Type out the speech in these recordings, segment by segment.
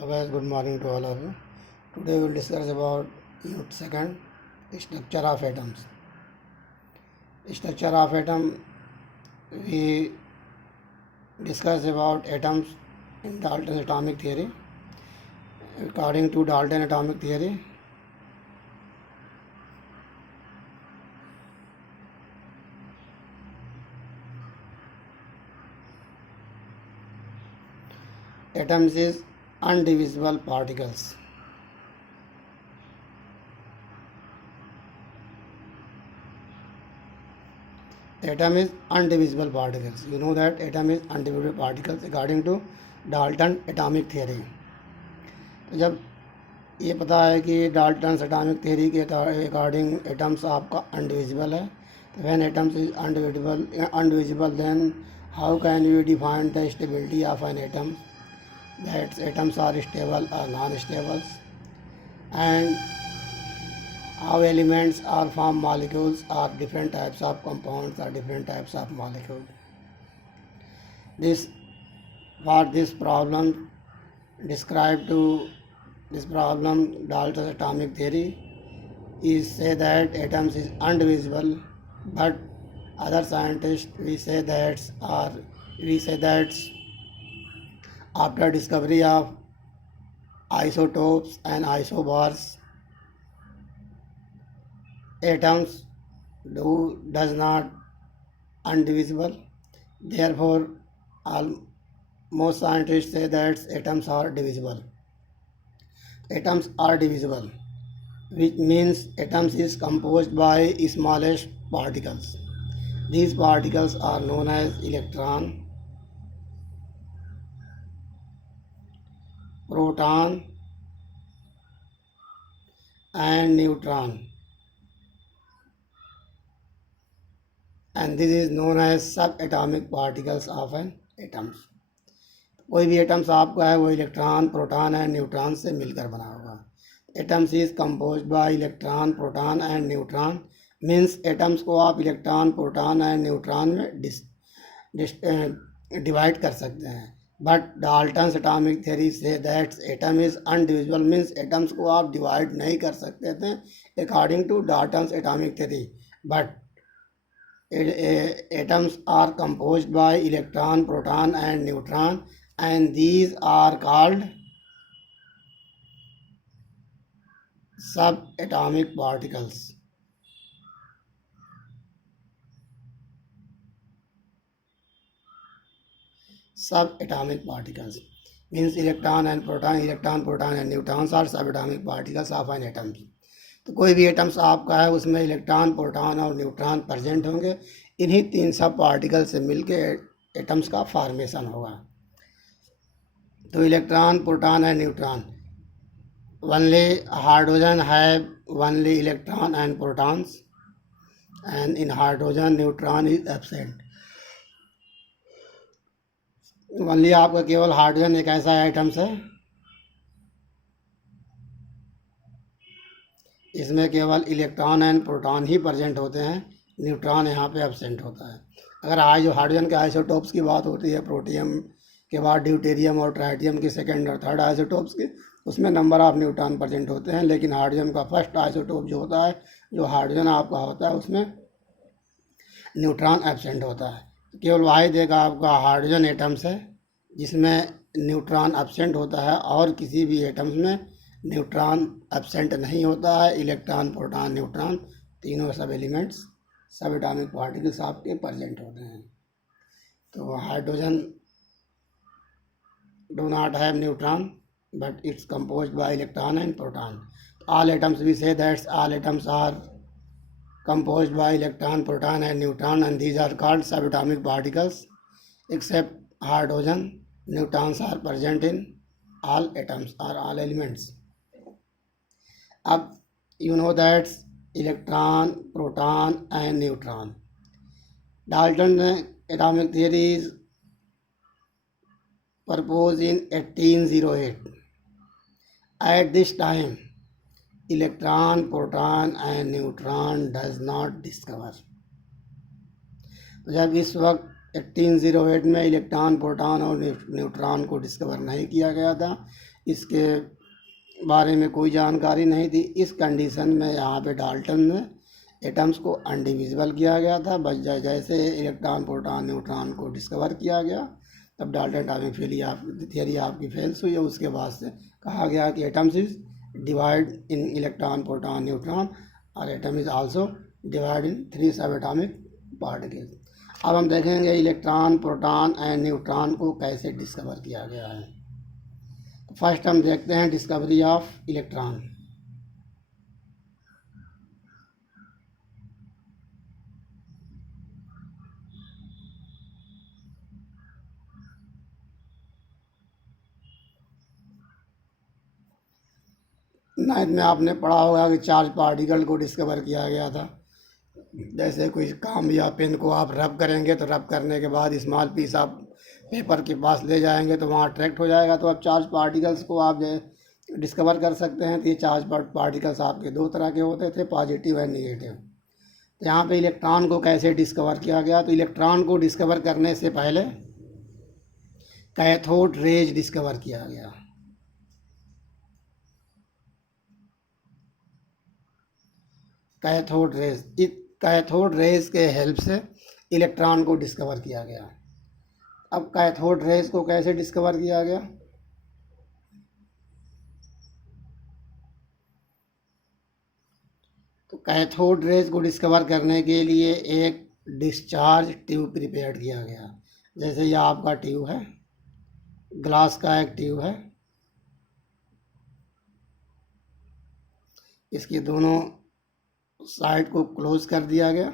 Hello guys, good morning to all of you. Today we will discuss about unit second, structure of atoms. Structure of atom, we discuss about atoms in Dalton's atomic theory. According to Dalton atomic theory, atoms is undivisible particles. Atom is undivisible particles. You know that atom is undivisible particles according to Dalton atomic theory. तो जब ये पता है कि Dalton's atomic theory के according atoms आपका undivisible है, तो when atoms is undivisible then how can you define the stability of an atom, that atoms are stable और non stables, and how elements are formed, molecules are different types of compounds or different types of molecules. This problem described to this problem Dalton's atomic theory is say that atoms is undivisible, but other scientists we say that after discovery of isotopes and isobars, atoms does not undivisible. Therefore, most scientists say that atoms are divisible. Atoms are divisible, which means atoms is composed by smallest particles. These particles are known as electron, proton, and neutron, and this is known as subatomic particles of an atoms. कोई भी atoms आपका है वो electron, proton and neutron से मिलकर बना होगा. Atoms is composed by electron, proton and neutron. Means atoms को आप इलेक्ट्रॉन, प्रोटॉन एंड न्यूट्रॉन में डिवाइड कर सकते हैं. बट डाल्टन्स एटॉमिक थ्योरी से that atom is undivisible, means atoms को आप डिवाइड नहीं कर सकते थे according to Dalton's atomic theory. But atoms are composed by electron, proton and neutron, and these are called subatomic particles. Subatomic particles means electron, proton and neutrons are subatomic particles of an atom. तो कोई भी atoms आपका है उसमें electron, proton और neutron present होंगे. इन्हीं तीन सब पार्टिकल से मिलके एटम्स का फॉर्मेशन होगा. तो electron, proton and neutron, only hydrogen have only electron and protons, and in hydrogen neutron is absent. Only आपका केवल हाइड्रोजन एक ऐसा एटम्स है इसमें केवल electron and proton he present होते हैं, न्यूट्रॉन यहाँ पे एब्सेंट होता है. अगर हाइड्रोजन के आइसोटोप्स की बात होती है, प्रोटियम के बाद ड्यूटेरियम और ट्राइटियम की सेकेंड और थर्ड आइसोटोप्स की, उसमें नंबर ऑफ न्यूट्रॉन प्रेजेंट होते हैं. लेकिन हाइड्रोजन का फर्स्ट आइसोटोप जो होता है, जो हाइड्रोजन आपका होता है, उसमें न्यूट्रॉन एब्सेंट होता है. केवल वाहिद एक आपका हाइड्रोजन एटम्स है जिसमें न्यूट्रॉन एब्सेंट होता है, और किसी भी एटम्स में न्यूट्रॉन एब्सेंट नहीं होता है. इलेक्ट्रॉन, प्रोटॉन, न्यूट्रॉन तीनों सब एलिमेंट्स, सब एटॉमिक पार्टिकल्स आपके प्रेजेंट होते हैं. तो hydrogen do not have neutron but it's composed by electron and proton. All atoms we say that's all atoms are composed by electron, proton and neutron, and these are called subatomic particles. Except hydrogen, neutrons are present in all atoms or all elements. अब you know that electron, proton and neutron. Dalton atomic theory is proposed in 1808. At this time, electron, proton and neutron does not discover. तो जब इस वक्त 1808 में electron, proton और neutron को discover नहीं किया गया था, इसके बारे में कोई जानकारी नहीं थी। इस कंडीशन में यहाँ पे डाल्टन ने एटम्स को अनडिविजिबल किया गया था। बस जैसे इलेक्ट्रॉन प्रोटॉन न्यूट्रॉन को डिस्कवर किया गया, तब डाल्टन एटॉमिक थियरी आपकी फेल्स हुई। उसके बाद से कहा गया कि atoms is divide in electron proton neutron, और atom is also divide in 3 sub atomic particles. अब हम देखेंगे इलेक्ट्रॉन प्रोटॉन एंड न्यूट्रॉन को कैसे डिस्कवर किया गया है। फर्स्ट हम देखते हैं डिस्कवरी ऑफ इलेक्ट्रॉन। नाइन्थ में आपने पढ़ा होगा कि चार्ज पार्टिकल को डिस्कवर किया गया था। जैसे कोई काम या पेन को आप रब करेंगे तो रब करने के बाद स्मॉल पीस आप पेपर के पास ले जाएंगे तो वहाँ अट्रैक्ट हो जाएगा। तो अब चार्ज पार्टिकल्स को आप डिस्कवर कर सकते हैं। तो ये चार्ज पार्टिकल्स आपके 2 तरह के होते थे, पॉजिटिव एंड निगेटिव। तो यहाँ पे इलेक्ट्रॉन को कैसे डिस्कवर किया गया, तो इलेक्ट्रॉन को डिस्कवर करने से पहले कैथोड रेज डिस्कवर किया गया। कैथोड रेज के हेल्प से इलेक्ट्रॉन को डिस्कवर किया गया। अब कैथोड रेज को कैसे डिस्कवर किया गया, तो कैथोड रेज को डिस्कवर करने के लिए एक डिस्चार्ज ट्यूब प्रिपेयर किया गया। जैसे यह आपका ट्यूब है, ग्लास का एक ट्यूब है, इसकी दोनों साइड को क्लोज कर दिया गया।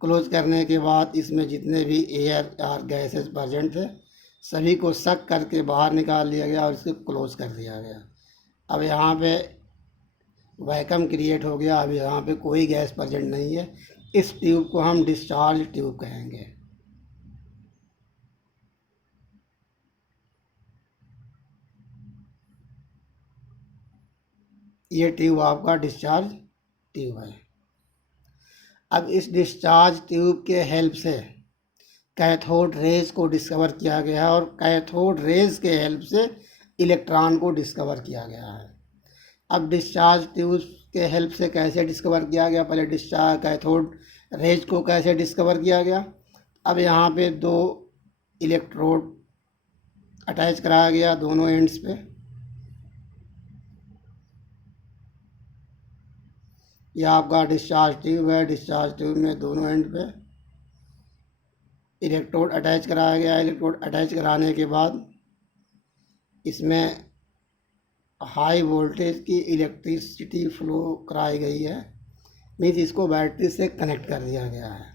क्लोज करने के बाद इसमें जितने भी एयर और गैसेस प्रेजेंट थे सभी को सक करके बाहर निकाल लिया गया और इसको क्लोज कर दिया गया। अब यहाँ पे वैक्यूम क्रिएट हो गया। अब यहाँ पे कोई गैस प्रेजेंट नहीं है। इस ट्यूब को हम डिस्चार्ज ट्यूब कहेंगे। ये ट्यूब आपका डिस्चार्ज ट्यूब है। अब इस डिस्चार्ज ट्यूब के हेल्प से कैथोड रेज को डिस्कवर किया गया और कैथोड रेज के हेल्प से इलेक्ट्रॉन को डिस्कवर किया गया है। अब डिस्चार्ज ट्यूब के हेल्प से कैसे डिस्कवर किया गया, पहले डिस्चार्ज कैथोड रेज को कैसे डिस्कवर किया गया। अब यहाँ पे 2 इलेक्ट्रोड अटैच कराया गया दोनों एंड्स पे। यह आपका डिस्चार्ज ट्यूब है। डिस्चार्ज ट्यूब में दोनों एंड पे इलेक्ट्रोड अटैच कराया गया। इलेक्ट्रोड अटैच कराने के बाद इसमें हाई वोल्टेज की इलेक्ट्रिसिटी फ्लो कराई गई है, मीन्स इसको बैटरी से कनेक्ट कर दिया गया है।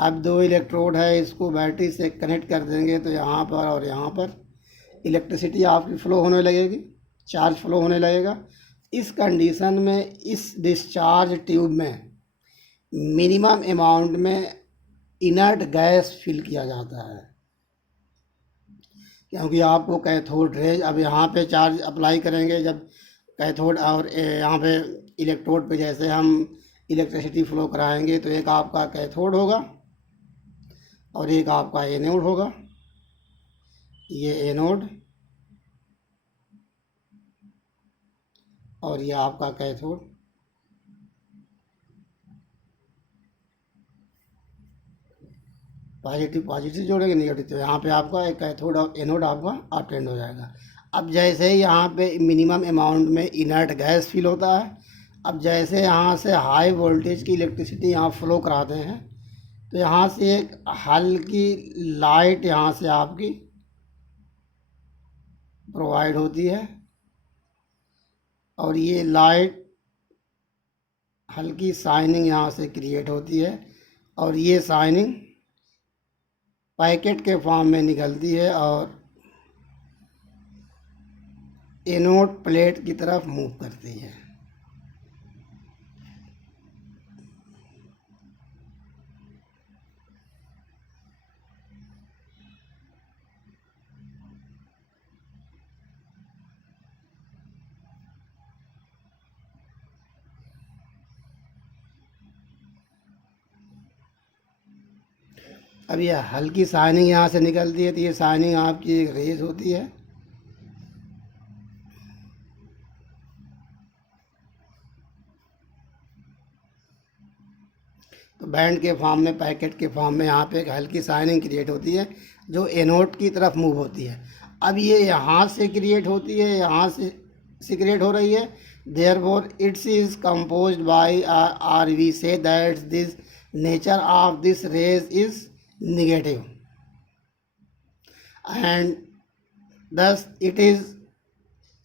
अब 2 इलेक्ट्रोड है, इसको बैटरी से कनेक्ट कर देंगे तो यहाँ पर और यहाँ पर इलेक्ट्रिसिटी आपकी फ़्लो होने लगेगी, चार्ज फ्लो होने लगेगा। इस कंडीशन में इस डिस्चार्ज ट्यूब में मिनिमम अमाउंट में इनर्ट गैस फिल किया जाता है, क्योंकि आपको कैथोड रेज अब यहाँ पे चार्ज अप्लाई करेंगे जब कैथोड और यहाँ पे इलेक्ट्रोड पे जैसे हम इलेक्ट्रिसिटी फ्लो कराएंगे तो एक आपका कैथोड होगा और एक आपका एनोड होगा। ये एनोड और ये आपका कैथोड। पॉजिटिव जोड़ेंगे निगेटिव, तो यहाँ पे आपका एक कैथोड और एनोड आपका अटेंड हो जाएगा। अब जैसे ही यहाँ पे मिनिमम अमाउंट में इनर्ट गैस फिल होता है, अब जैसे यहाँ से हाई वोल्टेज की इलेक्ट्रिसिटी यहाँ फ्लो कराते हैं तो यहाँ से एक हल्की लाइट यहाँ से आपकी प्रोवाइड होती है और ये लाइट हल्की शाइनिंग यहाँ से क्रिएट होती है और ये शाइनिंग पैकेट के फॉर्म में निकलती है और एनोड प्लेट की तरफ मूव करती है। अब ये हल्की शाइनिंग यहाँ से निकलती है, तो ये शाइनिंग आपकी एक रेज होती है। तो बैंड के फॉर्म में, पैकेट के फॉर्म में यहाँ पे एक हल्की शाइनिंग क्रिएट होती है जो एनोड की तरफ मूव होती है। अब ये यहाँ से क्रिएट होती है, यहाँ से क्रिएट हो रही है। Therefore it's is composed by are we say that this nature of this rays is negative and thus it is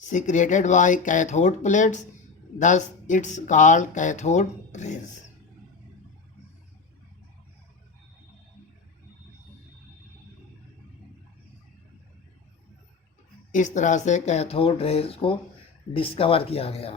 secreted by cathode plates, thus it's called cathode rays। इस तरह से कैथोड रेज को discover किया गया।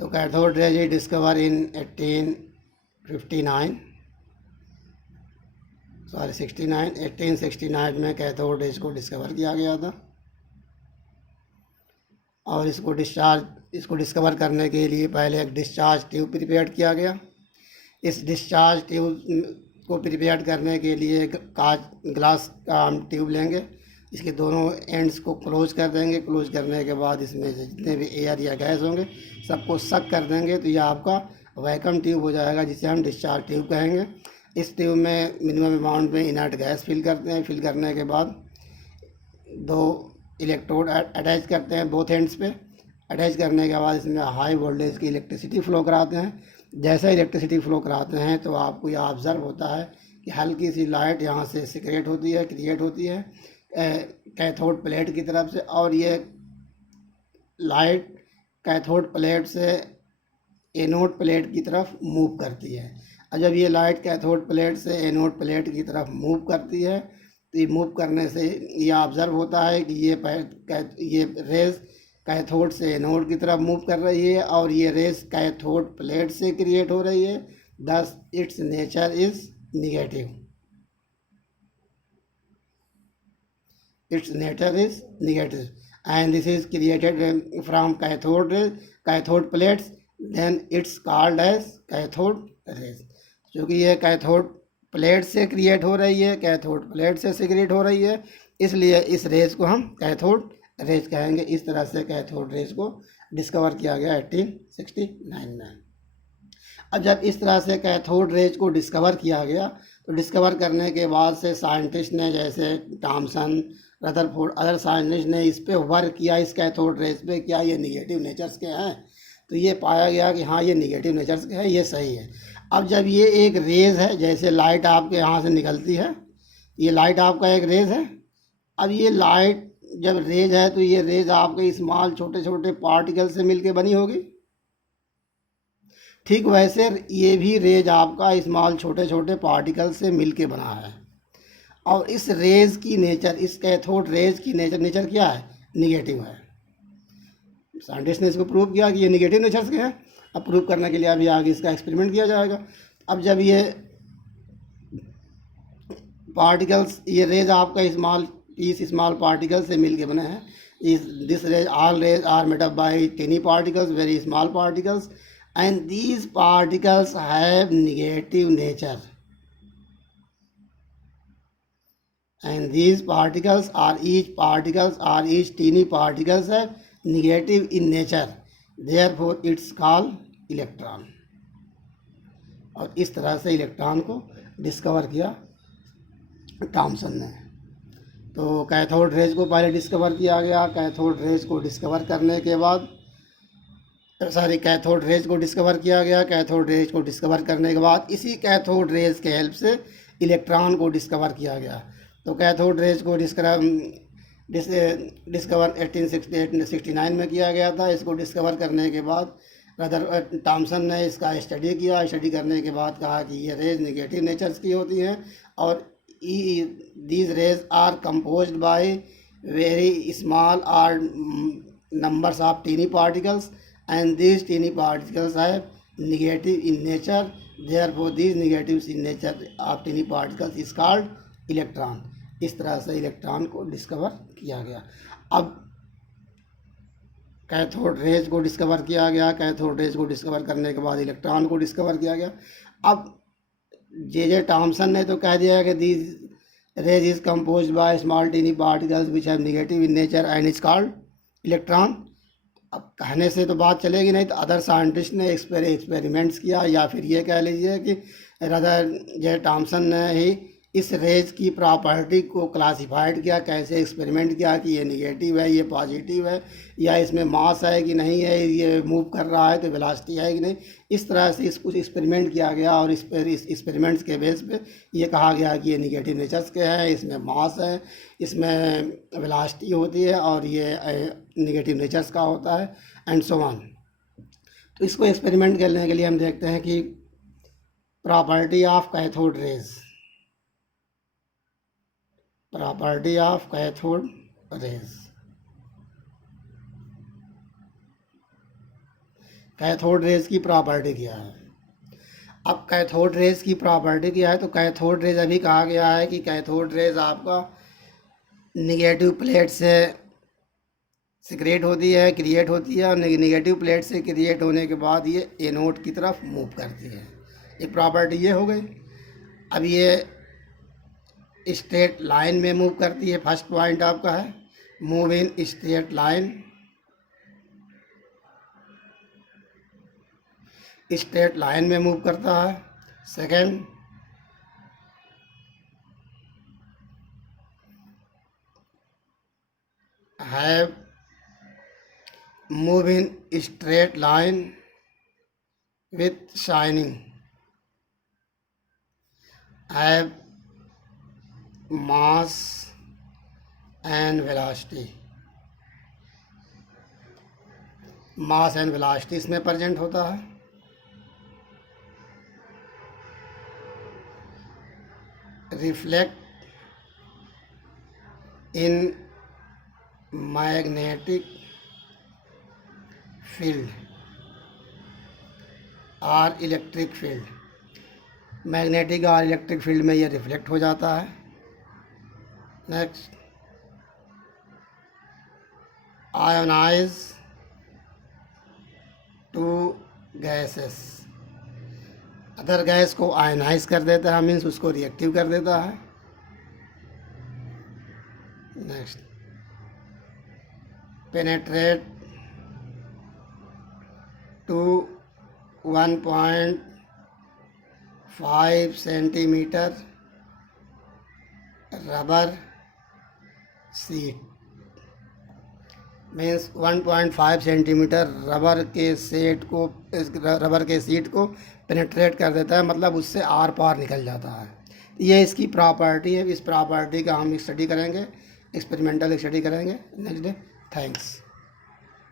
तो cathode rays is discover इन 1869 में cathode rays को discover किया गया था। और इसको डिस्कवर करने के लिए पहले एक डिस्चार्ज ट्यूब प्रिपेयर किया गया। इस डिस्चार्ज ट्यूब को प्रिपेयर करने के लिए ग्लास का हम ट्यूब लेंगे, इसके दोनों एंड्स को क्लोज कर देंगे। क्लोज करने के बाद इसमें से जितने भी एयर या गैस होंगे सबको सक कर देंगे, तो यह आपका वैक्यूम ट्यूब हो जाएगा, जिसे हम डिस्चार्ज ट्यूब कहेंगे। इस ट्यूब में मिनिमम अमाउंट में इनर्ट गैस फिल करते हैं। फिल करने के बाद 2 इलेक्ट्रोड अटैच करते हैं बोथ एंड्स पे। अटैच करने के बाद इसमें हाई वोल्टेज की इलेक्ट्रिसिटी फ्लो कराते हैं। जैसे इलेक्ट्रिसिटी फ्लो कराते हैं तो आपको यह ऑब्ज़र्व होता है कि हल्की सी लाइट यहाँ से क्रिएट होती है कैथोड प्लेट की तरफ से, और ये लाइट कैथोड प्लेट से एनोड प्लेट की तरफ मूव करती है। और जब ये लाइट कैथोड प्लेट से एनोड प्लेट की तरफ मूव करती है तो ये मूव करने से ये ऑब्ज़र्व होता है कि ये रेज कैथोड से एनोड की तरफ मूव कर रही है और ये रेज कैथोड प्लेट से क्रिएट हो रही है। दस it's nature is negative. Its nature is negative and this is created from cathode plates, then it's called as cathode rays। क्योंकि ये कैथोड प्लेट से क्रिएट हो रही है, कैथोड प्लेट से सिक्रेट हो रही है, इसलिए इस रेज को हम कैथोड रेज कहेंगे। इस तरह से कैथोड रेज को डिस्कवर किया गया 1869 में। अब जब इस तरह से कैथोड रेज को डिस्कवर किया गया तो डिस्कवर करने के बाद से साइंटिस्ट ने, जैसे थॉमसन, रदरफोर्ड, अदर साइंटिस्ट ने इस पे वर्क किया, इस कैथोड रेज पे, क्या ये निगेटिव नेचर्स के हैं। तो ये पाया गया कि हाँ ये निगेटिव नेचर्स के हैं, ये सही है। अब जब ये एक रेज है, जैसे लाइट आपके यहाँ से निकलती है, ये लाइट आपका एक रेज है। अब ये लाइट जब रेज है तो ये रेज आपके स्मॉल छोटे छोटे पार्टिकल से मिलके बनी होगी। ठीक वैसे ये भी रेज आपका स्मॉल छोटे छोटे पार्टिकल से मिलके बना है। और इस रेज की नेचर, इस कैथोड रेज की नेचर क्या है? निगेटिव है। साइंटिस्ट ने इसको प्रूव किया कि ये निगेटिव नेचर के हैं। अब प्रूव करने के लिए अभी आगे इसका एक्सपेरिमेंट किया जाएगा। अब जब ये पार्टिकल्स, ये रेज आपका स्मॉल पार्टिकल से मिलके बने हैं। This rays, all rays are made up by tiny particles, very small particles, and these particles have negative nature, and these particles are each teeny particles are negative in nature, therefore it's called electron। और इस तरह से electron को discover किया Thompson ने। तो cathode rays को पहले डिस्कवर किया गया। कैथोड रेज को डिस्कवर करने के बाद कैथोड रेज को डिस्कवर किया गया। कैथोड रेज को डिस्कवर करने के बाद इसी कैथोड रेज के हेल्प से इलेक्ट्रॉन को डिस्कवर किया गया। तो कैथोड रेज को डिस्कवर 1869 में किया गया था। इसको डिस्कवर करने के बाद थॉमसन ने इसका स्टडी किया। स्टडी करने के बाद कहा कि ये रेज नेगेटिव नेचर्स की होती हैं और these rays are composed by very small are numbers of tiny particles and these tiny particles have negative in nature, therefore these negatives in nature of tiny particles is called electron. इस तरह से electron को discover किया गया। अब cathode rays को discover किया गया। कैथोड रेज को डिस्कवर करने के बाद इलेक्ट्रॉन को डिस्कवर किया गया। अब जे टॉमसन ने तो कह दिया कि these rays is compose by small tiny particles which have negative in nature and is called electron. अब कहने से तो बात चलेगी नहीं, तो अदर साइंटिस्ट ने एक्सपेरिमेंट्स किया, या फिर ये कह लीजिए कि रदर जे टॉमसन ने ही इस रेज की प्रॉपर्टी को क्लासिफाइड किया। कैसे एक्सपेरिमेंट किया कि ये निगेटिव है, ये पॉजिटिव है, या इसमें मास है कि नहीं है, ये मूव कर रहा है तो वेलोसिटी है कि नहीं। इस तरह से कुछ एक्सपेरिमेंट किया गया और इस एक्सपेरिमेंट्स के बेस पे ये कहा गया कि ये निगेटिव नेचर्स के हैं, इसमें मास है, इसमें वेलोसिटी होती है और ये निगेटिव नेचर्स का होता है एंड सो ऑन। तो इसको एक्सपेरिमेंट करने के लिए हम देखते हैं कि property of cathode rays, property of cathode rays. Cathode rays की प्रॉपर्टी क्या है? अब कैथोड रेज की प्रॉपर्टी क्या है? तो कैथोड रेज अभी कहा गया है कि कैथोड रेज आपका निगेटिव प्लेट से सिक्रेट होती है, क्रिएट होती है, और निगेटिव प्लेट से क्रिएट होने के बाद ये एनोड की तरफ मूव करती है। एक प्रॉपर्टी ये हो गई। अब ये स्ट्रेट लाइन में मूव करती है। फर्स्ट पॉइंट आपका है move in straight line, straight line में मूव करता है। Second, have move in straight line with shining, have mass and velocity, mass and velocity इसमें प्रेजेंट होता है। रिफ्लेक्ट इन मैग्नेटिक फील्ड और इलेक्ट्रिक फील्ड, मैग्नेटिक और इलेक्ट्रिक फील्ड में ये रिफ्लेक्ट हो जाता है। Next, ionise to gases, other gas को आयनाइज कर देता है, मीन्स उसको रिएक्टिव कर देता है। Next, penetrate to 1.5 centimetre rubber seat, means 1.5 centimetre rubber के सीट को पेनेट्रेट कर देता है, मतलब उससे आर पार निकल जाता है। ये इसकी प्रॉपर्टी है। इस प्रॉपर्टी का हम स्टडी करेंगे, एक्सपेरिमेंटल स्टडी करेंगे नेक्स्ट डे। थैंक्स।